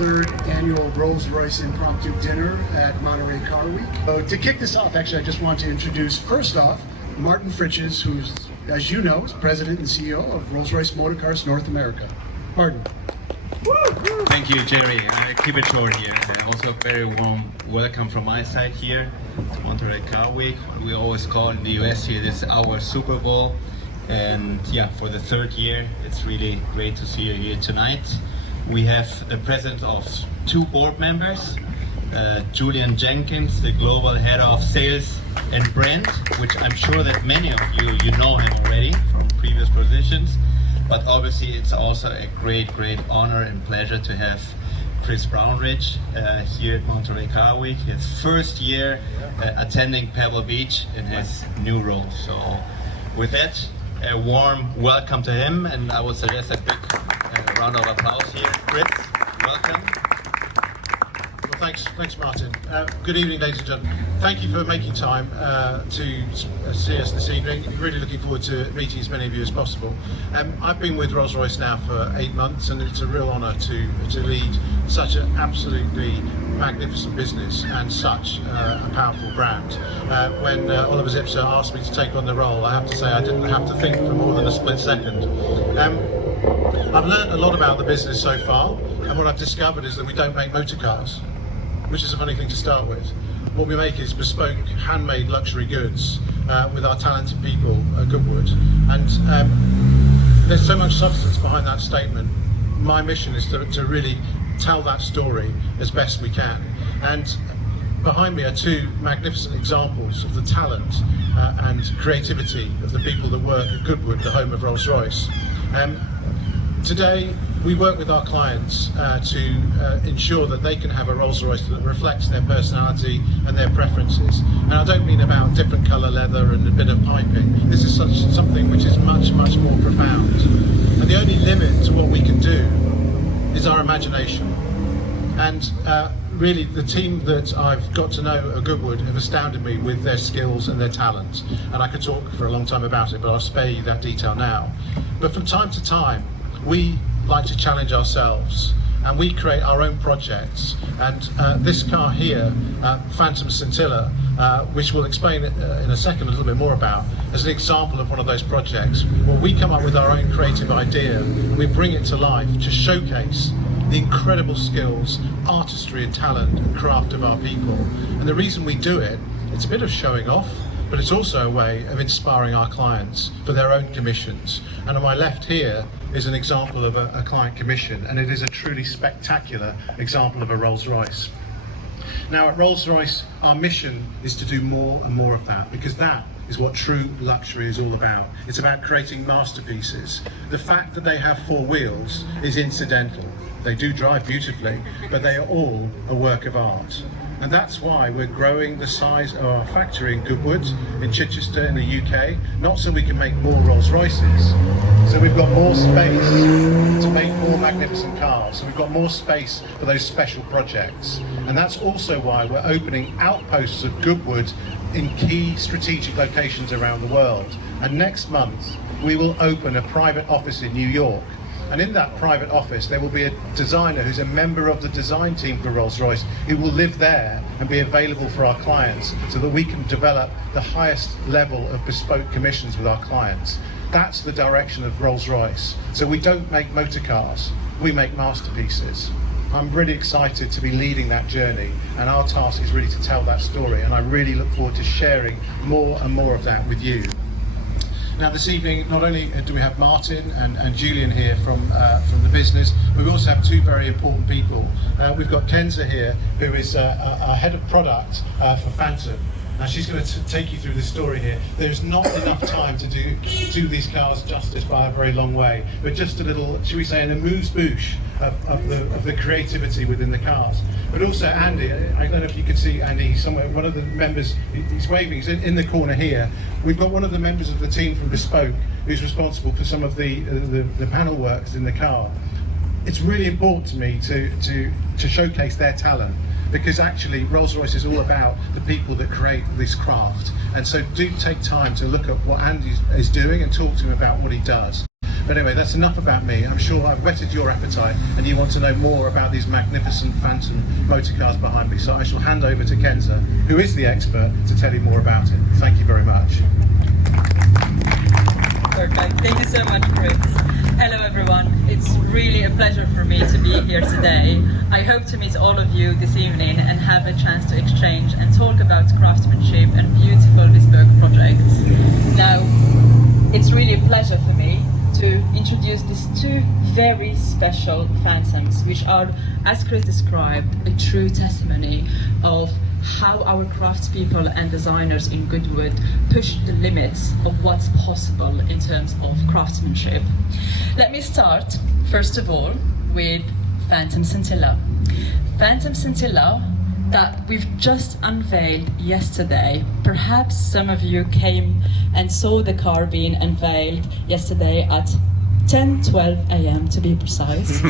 third annual Rolls-Royce Impromptu Dinner at Monterey Car Week. So to kick this off, actually, I just want to introduce, first off, Martin Fritches, who's, as you know, is President and CEO of Rolls-Royce Motor Cars North America. Martin. Thank you, Jerry. I keep it short here. And also very warm welcome from my side here to Monterey Car Week. We always call in the US here, this is our Super Bowl. And yeah, for the third year, it's really great to see you here tonight. We have the presence of two board members, Julian Jenkins, the Global Head of Sales and Brand, which I'm sure that many of you know him already from previous positions. But obviously it's also a great honor and pleasure to have Chris Brownridge here at Monterey Car Week, his first year attending Pebble Beach in his new role. So with that, a warm welcome to him, and I would suggest a big round of applause here. Chris, welcome. Well, thanks Martin. Good evening, ladies and gentlemen. Thank you for making time to see us this evening. Really looking forward to meeting as many of you as possible. I've been with Rolls-Royce now for 8 months, and it's a real honour to lead such an absolutely magnificent business and such a powerful brand. When Oliver Zipser asked me to take on the role, I have to say I didn't have to think for more than a split second. I've learned a lot about the business so far, and what I've discovered is that we don't make motor cars, which is a funny thing to start with. What we make is bespoke, handmade luxury goods with our talented people at Goodwood. And there's so much substance behind that statement. My mission is to really tell that story as best we can. And behind me are two magnificent examples of the talent and creativity of the people that work at Goodwood, the home of Rolls-Royce. Today, we work with our clients to ensure that they can have a Rolls-Royce that reflects their personality and their preferences. Now, I don't mean about different colour leather and a bit of piping. This is something which is much more profound. And the only limit to what we can do is our imagination. And really, the team that I've got to know at Goodwood have astounded me with their skills and their talent. And I could talk for a long time about it, but I'll spare you that detail now. But from time to time, we like to challenge ourselves, and we create our own projects. And this car here, Phantom Scintilla, which we'll explain in a second a little bit more about, as an example of one of those projects. Well, we come up with our own creative idea, and we bring it to life to showcase the incredible skills, artistry and talent and craft of our people. And the reason we do it, it's a bit of showing off, but it's also a way of inspiring our clients for their own commissions. And on my left here is an example of a client commission, and it is a truly spectacular example of a Rolls-Royce. Now at Rolls-Royce, our mission is to do more and more of that, because that is what true luxury is all about. It's about creating masterpieces. The fact that they have 4 wheels is incidental. They do drive beautifully, but they are all a work of art. And that's why we're growing the size of our factory in Goodwood, in Chichester, in the UK, not so we can make more Rolls-Royces. So we've got more space to make more magnificent cars. So we've got more space for those special projects. And that's also why we're opening outposts of Goodwood in key strategic locations around the world. And next month, we will open a private office in New York. And in that private office, there will be a designer who's a member of the design team for Rolls-Royce who will live there and be available for our clients so that we can develop the highest level of bespoke commissions with our clients. That's the direction of Rolls-Royce. So we don't make motor cars, we make masterpieces. I'm really excited to be leading that journey, and our task is really to tell that story, and I really look forward to sharing more and more of that with you. Now this evening, not only do we have Martin and Julian here from the business, but we also have two very important people. We've got Kenza here, who is our head of product for Phantom. Now she's going to take you through this story here. There's not enough time to do these cars justice by a very long way, but just a little, should we say, an amuse-bouche of the creativity within the cars. But also Andy, I don't know if you can see Andy, he's somewhere, one of the members, he's waving, he's in the corner here. We've got one of the members of the team from Bespoke who's responsible for some of the panel works in the car. It's really important to me to showcase their talent, because actually Rolls-Royce is all about the people that create this craft. And so do take time to look at what Andy is doing and talk to him about what he does. But anyway, that's enough about me. I'm sure I've whetted your appetite and you want to know more about these magnificent Phantom motor cars behind me. So I shall hand over to Kenza, who is the expert, to tell you more about it. Thank you very much. Perfect. Thank you so much, Chris. Hello everyone. It's really a pleasure for me to be here today. I hope to meet all of you this evening and have a chance to exchange and talk about craftsmanship and beautiful bespoke projects. Now, it's really a pleasure for me to introduce these two very special Phantoms, which are, as Chris described, a true testimony of how our craftspeople and designers in Goodwood push the limits of what's possible in terms of craftsmanship. Let me start, first of all, with Phantom Scintilla. Phantom Scintilla that we've just unveiled yesterday. Perhaps some of you came and saw the car being unveiled yesterday at 10:12 a.m. to be precise.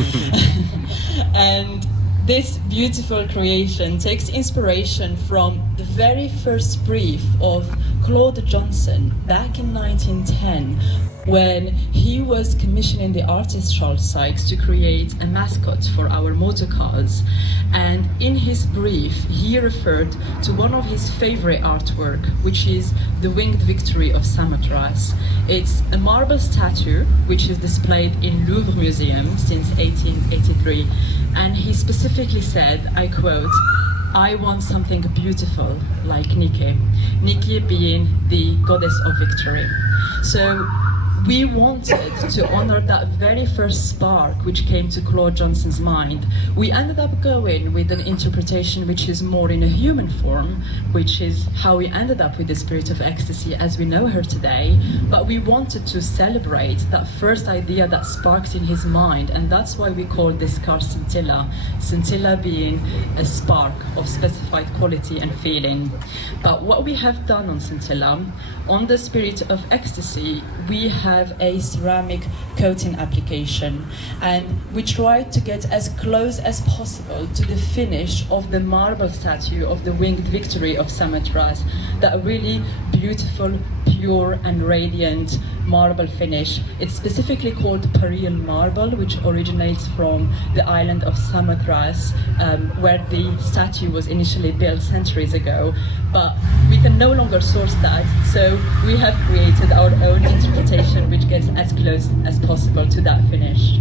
And this beautiful creation takes inspiration from the very first brief of Claude Johnson back in 1910, when he was commissioning the artist Charles Sykes to create a mascot for our motor cars. And in his brief, he referred to one of his favorite artwork, which is the Winged Victory of Samothrace. It's a marble statue which is displayed in Louvre Museum since 1883. And he specifically said, I quote, "I want something beautiful like Nike." Nike being the goddess of victory. So we wanted to honor that very first spark which came to Claude Johnson's mind. We ended up going with an interpretation which is more in a human form, which is how we ended up with the Spirit of Ecstasy as we know her today. But we wanted to celebrate that first idea that sparked in his mind, and that's why we called this car Scintilla. Scintilla being a spark of specified quality and feeling. But what we have done on Scintilla, on the Spirit of Ecstasy, we have a ceramic coating application, and we tried to get as close as possible to the finish of the marble statue of the Winged Victory of Samothrace, that really beautiful, pure and radiant marble finish. It's specifically called Parian marble, which originates from the island of Samothrace, where the statue was initially built centuries ago. But we can no longer source that, so we have created our own interpretation which gets as close as possible to that finish.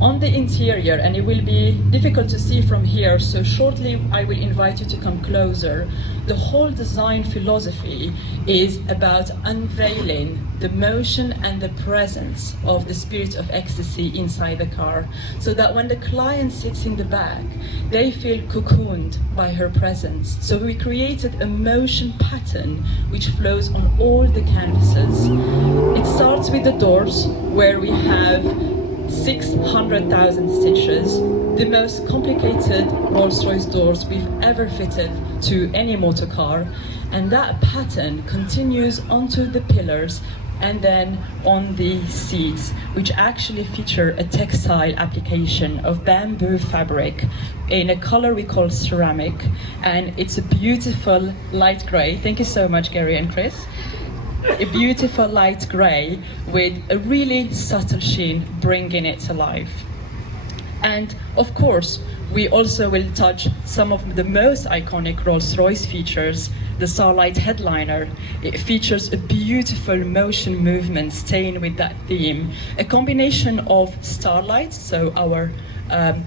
On the interior, and it will be difficult to see from here, so shortly I will invite you to come closer. The whole design philosophy is about unveiling the motion and the presence of the Spirit of Ecstasy inside the car, so that when the client sits in the back, they feel cocooned by her presence. So we created a motion pattern which flows on all the canvases. It starts with the doors, where we have 600,000 stitches, the most complicated Rolls-Royce doors we've ever fitted to any motor car, and that pattern continues onto the pillars and then on the seats, which actually feature a textile application of bamboo fabric in a color we call ceramic, and it's a beautiful light grey. Thank you so much, Gary and Chris. A beautiful light grey with a really subtle sheen bringing it to life. And of course, we also will touch some of the most iconic Rolls-Royce features. The Starlight headliner, it features a beautiful motion movement staying with that theme. A combination of starlights, so our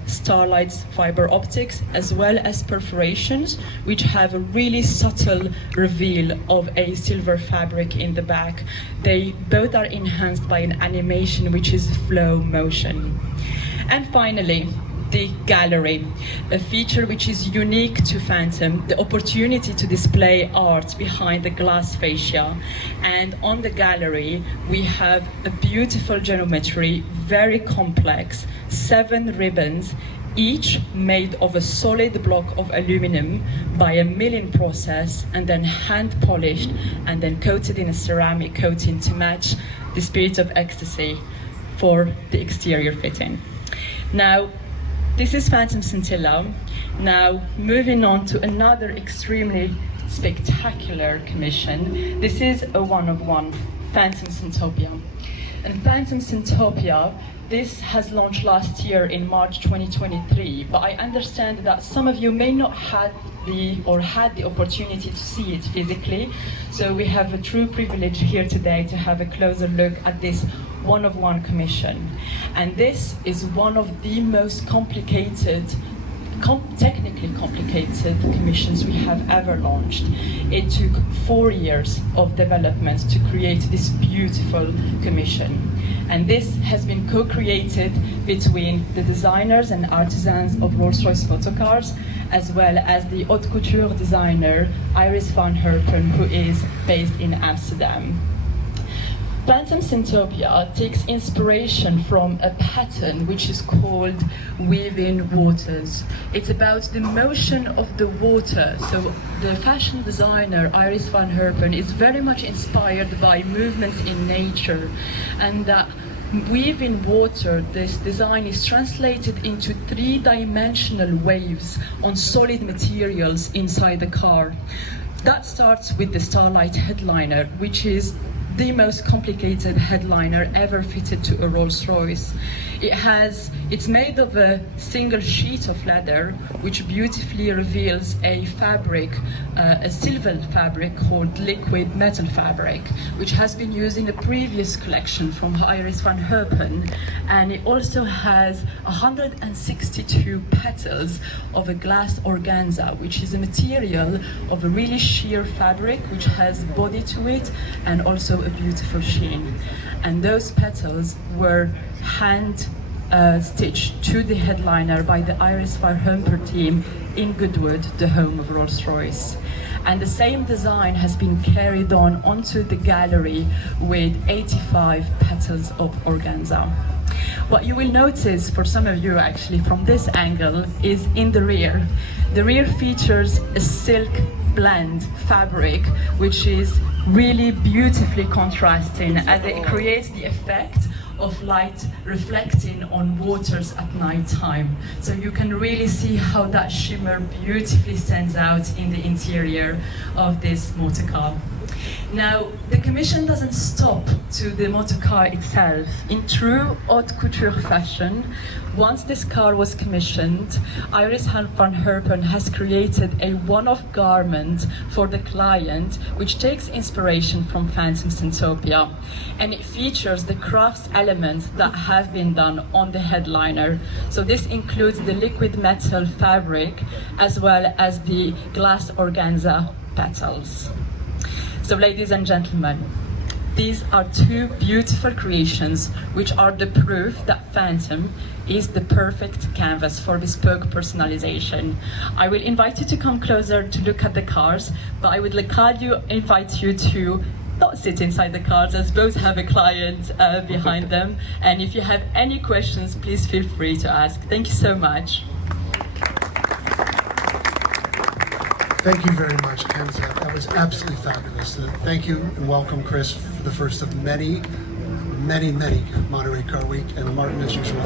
starlights fiber optics, as well as perforations, which have a really subtle reveal of a silver fabric in the back. They both are enhanced by an animation which is flow motion. And finally, the gallery, a feature which is unique to Phantom, the opportunity to display art behind the glass fascia. And on the gallery, we have a beautiful geometry, very complex, 7 ribbons, each made of a solid block of aluminum by a milling process, and then hand polished and then coated in a ceramic coating to match the Spirit of Ecstasy for the exterior fitting. Now, this is Phantom Scintilla. Now, moving on to another extremely spectacular commission. This is a one-of-one Phantom Scintopia. And Phantom Scintilla, this has launched last year in March 2023, but I understand that some of you may not have had the opportunity to see it physically. So we have a true privilege here today to have a closer look at this one-of-one commission. And this is one of the most complicated, technically complicated commissions we have ever launched. It took 4 years of development to create this beautiful commission. And this has been co-created between the designers and artisans of Rolls-Royce Photocars, as well as the haute couture designer Iris van Herpen, who is based in Amsterdam. Phantom Scintilla takes inspiration from a pattern which is called weaving waters. It's about the motion of the water. So the fashion designer Iris van Herpen is very much inspired by movements in nature, and that weaving water, this design is translated into three-dimensional waves on solid materials inside the car. That starts with the Starlight headliner, which is the most complicated headliner ever fitted to a Rolls-Royce. It's made of a single sheet of leather, which beautifully reveals a fabric, a silver fabric called liquid metal fabric, which has been used in a previous collection from Iris van Herpen. And it also has 162 petals of a glass organza, which is a material of a really sheer fabric, which has body to it and also a beautiful sheen. And those petals were hand stitched to the headliner by the Iris van Herpen team in Goodwood, the home of Rolls-Royce. And the same design has been carried on onto the gallery with 85 petals of organza. What you will notice, for some of you actually from this angle, is in the rear. The rear features a silk blend fabric, which is really beautifully contrasting, as it creates the effect of light reflecting on waters at night time. So you can really see how that shimmer beautifully stands out in the interior of this motor car. Now, the commission doesn't stop to the motor car itself. In true haute couture fashion, once this car was commissioned, Iris van Herpen has created a one-off garment for the client, which takes inspiration from Phantom Scintilla, and it features the crafts elements that have been done on the headliner. So this includes the liquid metal fabric as well as the glass organza petals. So ladies and gentlemen, these are two beautiful creations which are the proof that Phantom is the perfect canvas for bespoke personalization. I will invite you to come closer to look at the cars, but I would invite you to not sit inside the cars, as both have a client behind them. And if you have any questions, please feel free to ask. Thank you so much. Thank you very much, Kenza. That was absolutely fabulous. Thank you and welcome, Chris, for the first of many, many, many Monterey Car Week. And Martin, as usual.